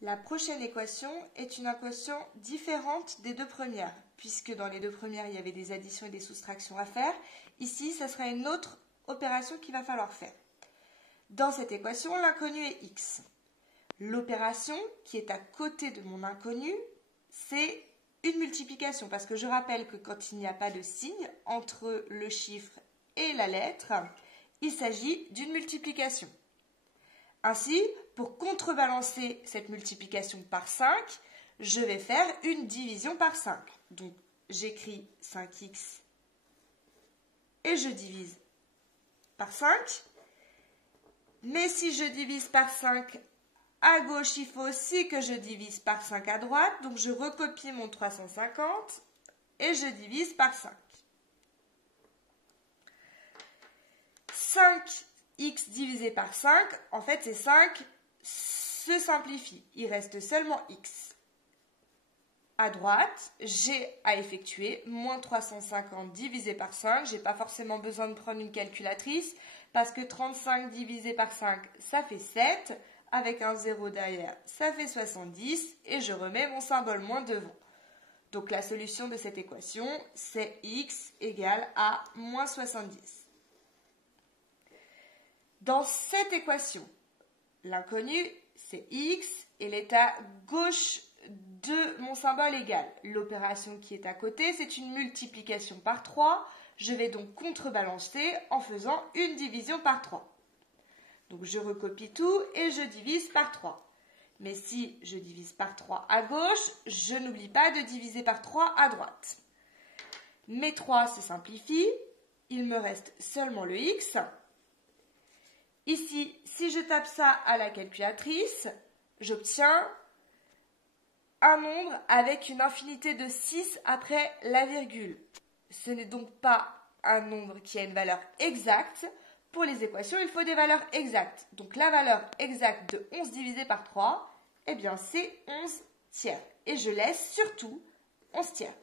La prochaine équation est une équation différente des deux premières, puisque dans les deux premières, il y avait des additions et des soustractions à faire. Ici, ce sera une autre opération qu'il va falloir faire. Dans cette équation, l'inconnu est x. L'opération qui est à côté de mon inconnu, c'est une multiplication, parce que je rappelle que quand il n'y a pas de signe entre le chiffre et la lettre, il s'agit d'une multiplication. Ainsi, pour contrebalancer cette multiplication par 5, je vais faire une division par 5. Donc, j'écris 5x et je divise par 5. Mais si je divise par 5 à gauche, il faut aussi que je divise par 5 à droite. Donc, je recopie mon 350 et je divise par 5. 5x divisé par 5, en fait, ces 5 se simplifient. Il reste seulement x. À droite, j'ai à effectuer moins 350 divisé par 5. Je n'ai pas forcément besoin de prendre une calculatrice parce que 35 divisé par 5, ça fait 7. Avec un 0 derrière, ça fait 70 et je remets mon symbole moins devant. Donc la solution de cette équation, c'est x égale à moins 70. Dans cette équation, l'inconnu, c'est x et il est à gauche de mon symbole égal. L'opération qui est à côté, c'est une multiplication par 3. Je vais donc contrebalancer en faisant une division par 3. Donc je recopie tout et je divise par 3. Mais si je divise par 3 à gauche, je n'oublie pas de diviser par 3 à droite. Mes 3 se simplifient, il me reste seulement le x. Ici, si je tape ça à la calculatrice, j'obtiens un nombre avec une infinité de 6 après la virgule. Ce n'est donc pas un nombre qui a une valeur exacte. Pour les équations, il faut des valeurs exactes. Donc la valeur exacte de 11 divisé par 3, eh bien c'est 11 tiers. Et je laisse surtout 11 tiers.